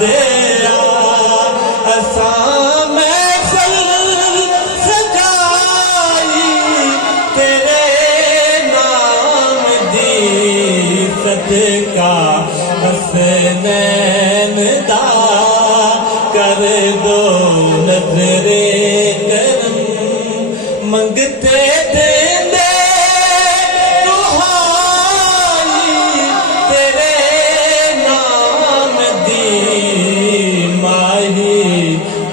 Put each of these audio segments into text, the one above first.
दिया असा महफिल सजाई तेरे नाम दी सदका हसनैन दा कर दो नजरे करम मंगते देंदे दुहाई तेरे नाम दी माही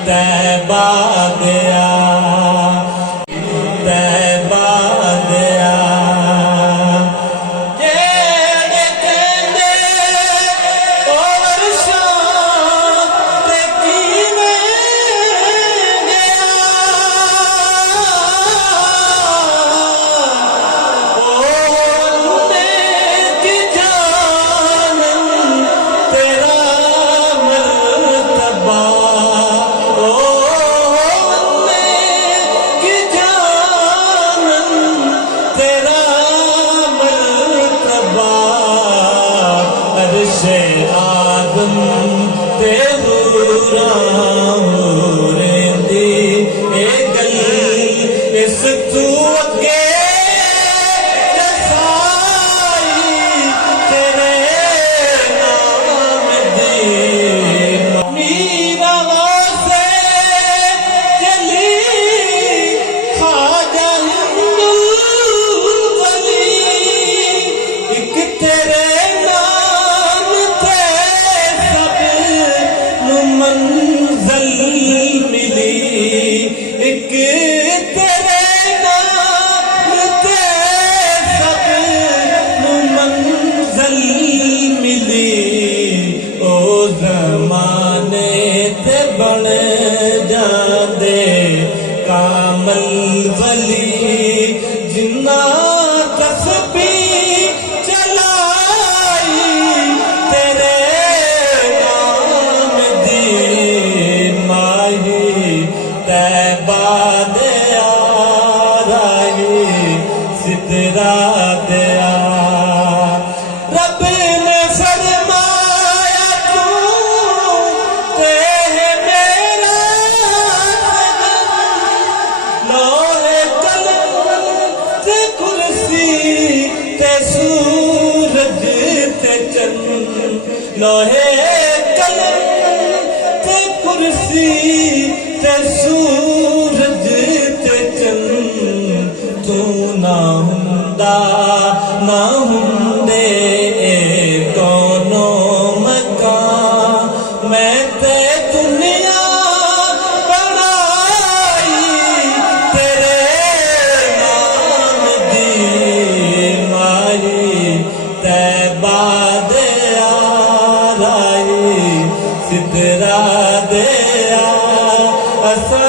तैबा गया तैबा गया से आदम ते दी ए गल इस तू अगे रसाई तेरे नाम दी मीरा से जली खाजा वली एक तेरे मंज़िल मिली एक तेरे नाम ते सब मंज़िल मिली ओ ज़माने ते बन जांदे कामल वली जिन्ना तस्बीह चलाई तेरे तैबा दिया राही सिदरा दिया रब ने फरमाया तू ते मेरा लोहे कलम ते कुर्सी ते सूरज ते चंद लोहे कलम ते कुर्सी ते सूरज ते चंद तू ना हुंदा ना हुंदे दोनों मकान मैं ते दुनिया बनाई तेरे नाम दी माही तैबा दिया राही सिदरा दिया असा